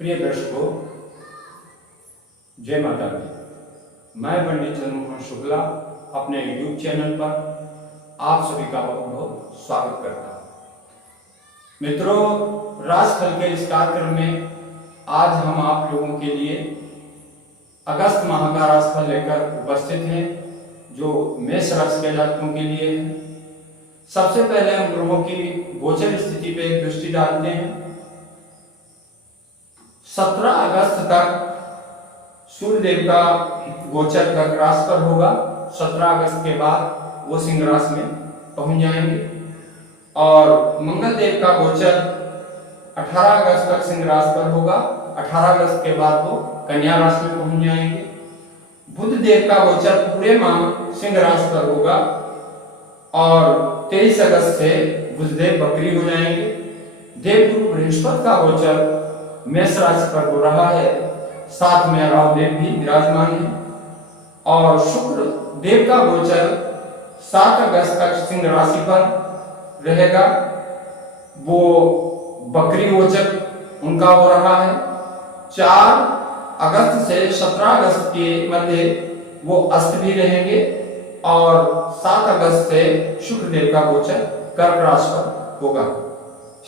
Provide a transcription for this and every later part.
प्रिय दर्शकों, जय माता दी। मैं पंडित चंद्रमोहन शुक्ला अपने यूट्यूब चैनल पर आप सभी का बहुत बहुत स्वागत करता हूँ। मित्रों, राशिफल के इस कार्यक्रम में आज हम आप लोगों के लिए अगस्त माह का राशिफल लेकर उपस्थित हैं, जो मेष राशि के जातकों के लिए है। सबसे पहले हम ग्रहों की गोचर स्थिति पे दृष्टि डालते हैं। 17 अगस्त तक सूर्यदेव का गोचर कर्क राशि पर होगा। 17 अगस्त के बाद वो सिंह राशि में पहुंच जाएंगे और मंगल देव का गोचर 18 अगस्त तक सिंह राशि पर होगा। 18 अगस्त के बाद वो कन्या राशि में पहुंच जाएंगे। बुध देव का गोचर पूरे माह सिंह राशि पर होगा और 23 अगस्त से बुधदेव बकरी हो जाएंगे। देवगुरु बृहस्पति का गोचर मेष राशि पर हो रहा है, साथ में राहु देव भी विराजमान है और शुक्र देव का गोचर 7 अगस्त तक सिंह राशि पर रहेगा। वो बकरी गोचर उनका हो रहा है। 4 अगस्त से 17 अगस्त के मध्य वो अस्त भी रहेंगे और 7 अगस्त से शुक्र देव का गोचर कर्क राशि पर होगा।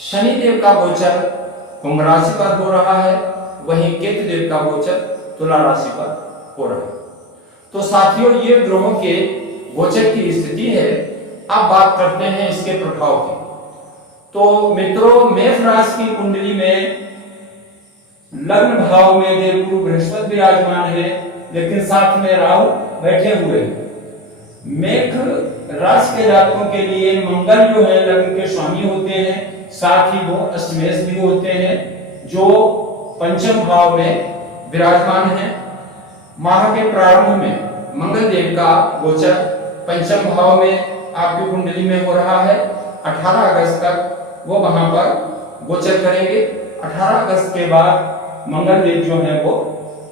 शनि देव का गोचर कुंभ राशि पर हो रहा है, वहीं केतु देव का गोचर तुला राशि पर हो रहा है। तो साथियों, ये ग्रहों के गोचर की स्थिति है। अब बात करते हैं इसके प्रभाव की। तो मित्रों, मेष राशि की कुंडली में लग्न भाव में देवगुरु बृहस्पति विराजमान है, लेकिन साथ में राहु बैठे हुए हैं। मेष राशि के जातकों के लिए मंगल जो है लग्न के स्वामी होते हैं, साथ ही वो अष्टमेश भी होते हैं जो पंचम भाव में विराजमान है। माह के प्रारंभ में मंगल देव का गोचर पंचम भाव में आपकी कुंडली में हो रहा है। 18 अगस्त तक वो वहां पर गोचर करेंगे। 18 अगस्त के बाद मंगल देव जो है वो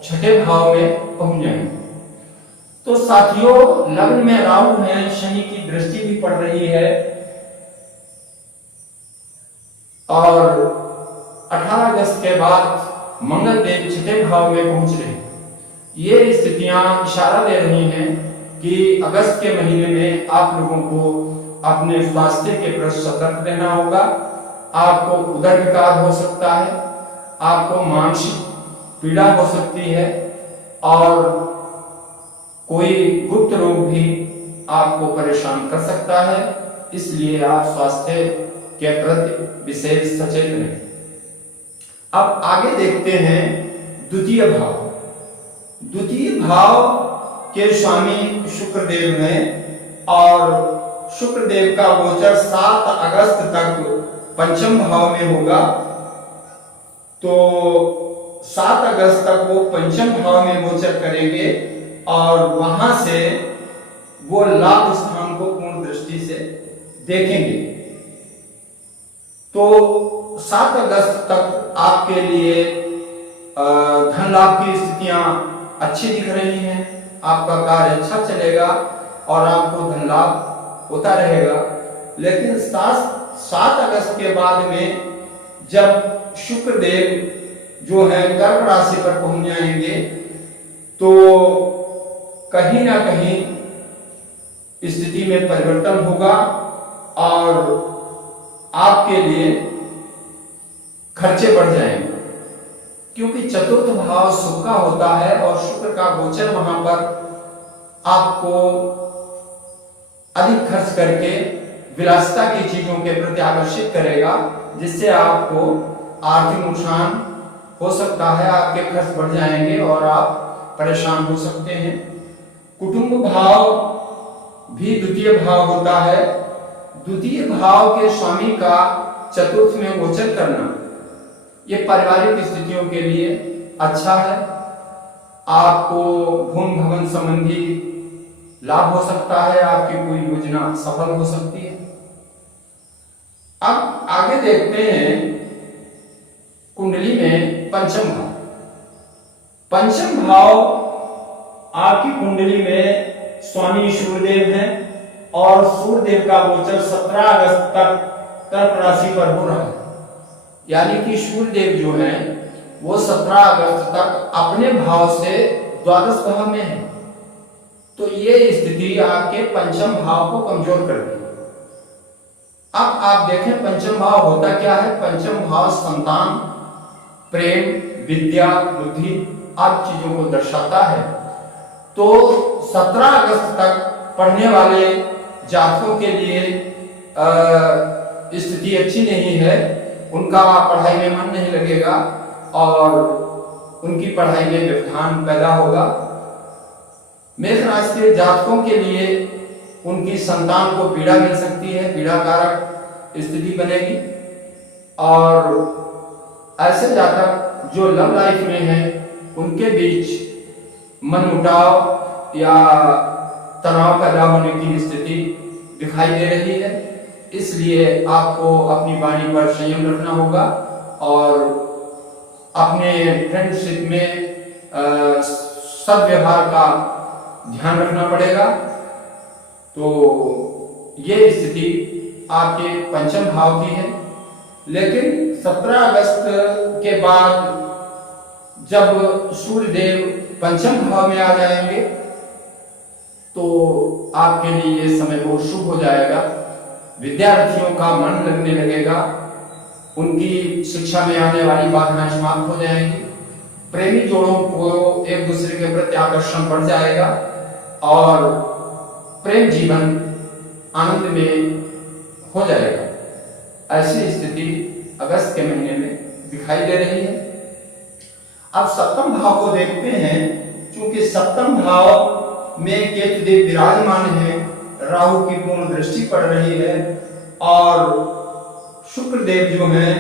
छठे भाव में पहुंच जाएंगे। तो साथियों, लग्न में राहु है, शनि की दृष्टि भी पड़ रही है और 18 अगस्त के बाद मंगल देव छठे भाव में पहुंच रहे हैं। ये स्थितियां इशारा दे रही हैं कि अगस्त के महीने में आप लोगों को अपने स्वास्थ्य के प्रति सतर्क रहना होगा। आपको उदर विकार हो सकता है, आपको मानसिक पीड़ा हो सकती है और कोई गुप्त रोग भी आपको परेशान कर सकता है। इसलिए आप स्वास्थ्य के प्रति विशेष सचेत रहें। अब आगे देखते हैं द्वितीय भाव। द्वितीय भाव के स्वामी शुक्र देव हैं और शुक्र देव का गोचर 7 अगस्त तक पंचम भाव में होगा। तो 7 अगस्त तक वो पंचम भाव में गोचर करेंगे और वहां से वो लाभ स्थान को पूर्ण दृष्टि से देखेंगे। तो 7 अगस्त तक आपके लिए धन लाभ की स्थितियां अच्छी दिख रही हैं। आपका कार्य अच्छा चलेगा और आपको धन लाभ होता रहेगा। लेकिन 7 अगस्त के बाद में जब शुक्र देव जो है कर्क राशि पर पहुंच जाएंगे तो कहीं ना कहीं स्थिति में परिवर्तन होगा और आपके लिए खर्चे बढ़ जाएंगे, क्योंकि चतुर्थ भाव सुख का होता है और शुक्र का गोचर वहां पर आपको अधिक खर्च करके विलासिता की चीजों के प्रति आकर्षित करेगा, जिससे आपको आर्थिक नुकसान हो सकता है। आपके खर्च बढ़ जाएंगे और आप परेशान हो सकते हैं। कुटुंब भाव भी द्वितीय भाव होता है। द्वितीय भाव के स्वामी का चतुर्थ में गोचर करना ये पारिवारिक स्थितियों के लिए अच्छा है। आपको भूमि भवन संबंधी लाभ हो सकता है, आपकी कोई योजना सफल हो सकती है। अब आगे देखते हैं कुंडली में पंचम भाव। पंचम भाव आपकी कुंडली में स्वामी सूर्यदेव हैं और सूर्यदेव का गोचर 17 अगस्त तक कर्क राशि पर हो रहा है। यानी कि सूर्यदेव जो है वो 17 अगस्त तक अपने भाव से द्वादश भाव में है, तो ये स्थिति आपके पंचम भाव को कमजोर कर दी। अब आप देखें पंचम भाव होता क्या है। पंचम भाव संतान, प्रेम, विद्या, बुद्धि आदि चीजों को दर्शाता है। तो 17 अगस्त तक पढ़ने वाले जातकों के लिए स्थिति अच्छी नहीं है, उनका पढ़ाई में मन नहीं लगेगा और उनकी पढ़ाई में व्यवधान पैदा होगा। मेष राशि के जातकों के लिए उनकी संतान को पीड़ा मिल सकती है, पीड़ा कारक स्थिति बनेगी। और ऐसे जातक जो लव लाइफ में हैं उनके बीच मनमुटाव या तनाव पैदा होने की स्थिति दिखाई दे रही है। इसलिए आपको अपनी वाणी पर संयम रखना होगा और अपने फ्रेंडशिप में सद्व्यवहार का ध्यान रखना पड़ेगा। तो ये स्थिति आपके पंचम भाव की है। लेकिन 17 अगस्त के बाद जब सूर्य देव पंचम भाव में आ जाएंगे तो आपके लिए ये समय बहुत शुभ हो जाएगा। विद्यार्थियों का मन लगने लगेगा, उनकी शिक्षा में आने वाली बाधाएं समाप्त हो जाएंगी, प्रेमी जोड़ों को एक दूसरे के प्रति आकर्षण बढ़ जाएगा और प्रेम जीवन आनंद में हो जाएगा। ऐसी स्थिति अगस्त के महीने में दिखाई दे रही है। अब सप्तम भाव को देखते हैं। क्योंकि सप्तम भाव में केतु देव विराजमान है, राहु की पूर्ण दृष्टि पड़ रही है और शुक्र देव जो हैं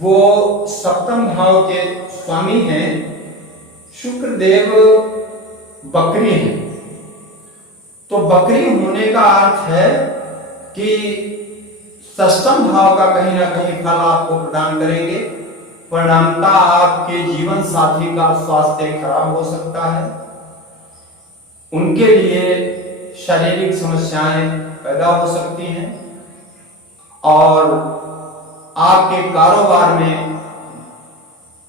वो सप्तम भाव के स्वामी हैं। शुक्र देव बकरी हैं, तो बकरी होने का अर्थ है कि षष्ठम भाव का कहीं ना कहीं फल आपको प्रदान करेंगे। परिणामता आपके जीवन साथी का स्वास्थ्य खराब हो सकता है, उनके लिए शारीरिक समस्याएं पैदा हो सकती हैं और आपके कारोबार में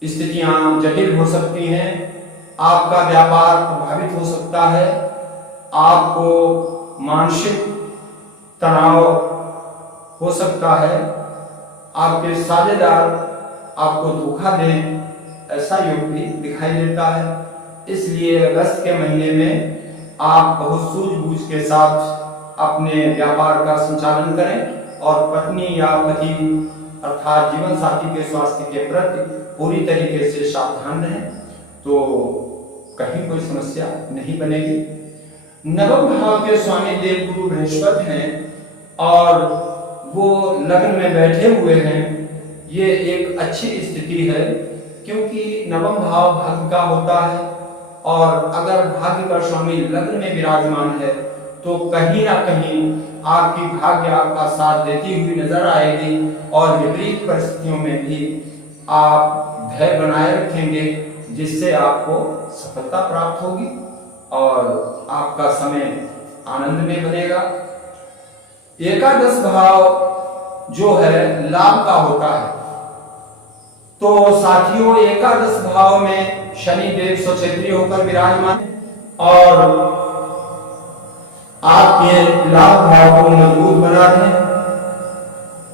स्थितियां जटिल हो सकती हैं। आपका व्यापार प्रभावित हो सकता है, आपको मानसिक तनाव हो सकता है, आपके साझेदार आपको धोखा दें, ऐसा योग भी दिखाई देता है। इसलिए अगस्त के महीने में आप बहुत सूझबूझ के साथ अपने व्यापार का संचालन करें और पत्नी या पति अर्थात जीवन साथी के स्वास्थ्य के प्रति पूरी तरीके से सावधान रहें, तो कहीं कोई समस्या नहीं बनेगी। नवम भाव के स्वामी देव गुरु बृहस्पति हैं और वो लग्न में बैठे हुए हैं। ये एक अच्छी स्थिति है क्योंकि नवम भाव भाग्य का होता है और अगर भाग्य का स्वामी लग्न में विराजमान है तो कहीं ना कहीं आपकी भाग्य आपका साथ देती हुई नजर आएगी और विपरीत परिस्थितियों में भी आप धैर्य बनाए रखेंगे, जिससे आपको सफलता प्राप्त होगी और आपका समय आनंद में बनेगा। एकादश भाव जो है लाभ का होता है, तो साथियों एकादश भाव में शनि देव स्वक्षेत्रीय होकर विराजमान और आपके लाभ भाव को मजबूत बना रहे हैं।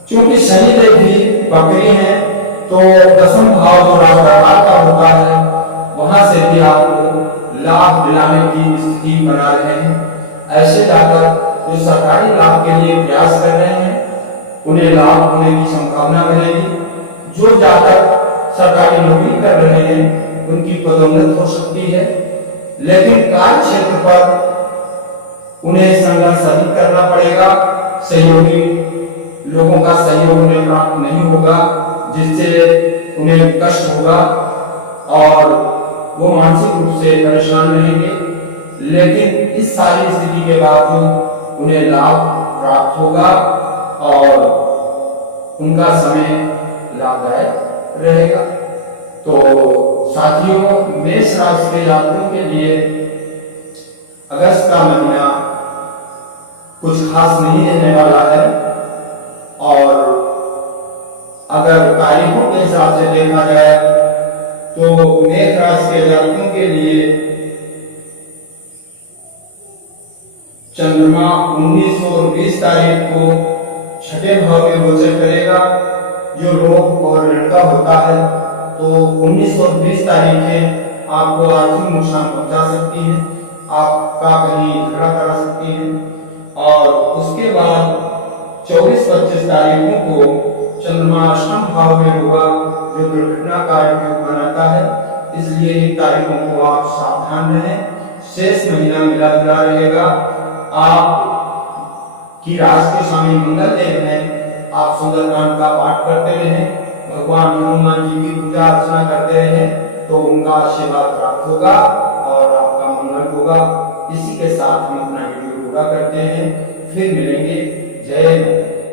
क्योंकि शनि देव भी बकरी हैं तो दसम भाव जो राजपाल का होता है वहां से भी आपको लाभ दिलाने की स्थिति बना रहे हैं। ऐसे जातक जो सरकारी लाभ के लिए प्रयास कर रहे हैं उन्हें लाभ होने की संभावना बनेगी। जो जातक सरकारी नौकरी कर रहे हैं उनकी पदोन्नति हो सकती है, लेकिन कार्य क्षेत्र पर उन्हें संघर्ष अधिक करना पड़ेगा। सहयोगी लोगों का सहयोग उन्हें प्राप्त नहीं होगा, जिससे उन्हें कष्ट होगा और वो मानसिक रूप से परेशान रहेंगे। लेकिन इस सारी स्थिति के बावजूद उन्हें लाभ प्राप्त होगा और उनका समय लाभदायक रहेगा। तो साथियों मेष राशि के जातकों के लिए अगस्त का महीना कुछ खास नहीं रहने वाला है और अगर तारीखों के हिसाब से देखा जाए तो मेष राशि के जातकों के लिए चंद्रमा 19 और 20 तारीख को छठे भाव में गोचर करेगा, जो रोग और ऋण का होता है। तो 19 और 20 तारीखें आपको आर्थिक नुकसान पहुंचा सकती हैं, आपका कहीं झगड़ा करा सकती हैं। और उसके बाद 24-25 तारीखों को चंद्रमा अष्टम भाव में होगा, जो दुर्घटना कारक योग बनाता है। इसलिए इन तारीखों को आप सावधान रहें। शेष महीना मिला जुला रहेगा। आप की राशि के स्वामी मंगल देव हैं, आप सुंदरकांड का पाठ करते रहें, भगवान हनुमान जी की पूजा अर्चना करते रहें, तो उनका आशीर्वाद प्राप्त होगा और आपका मंगल होगा। इसी के साथ हम अपना वीडियो पूरा करते हैं, फिर मिलेंगे। जय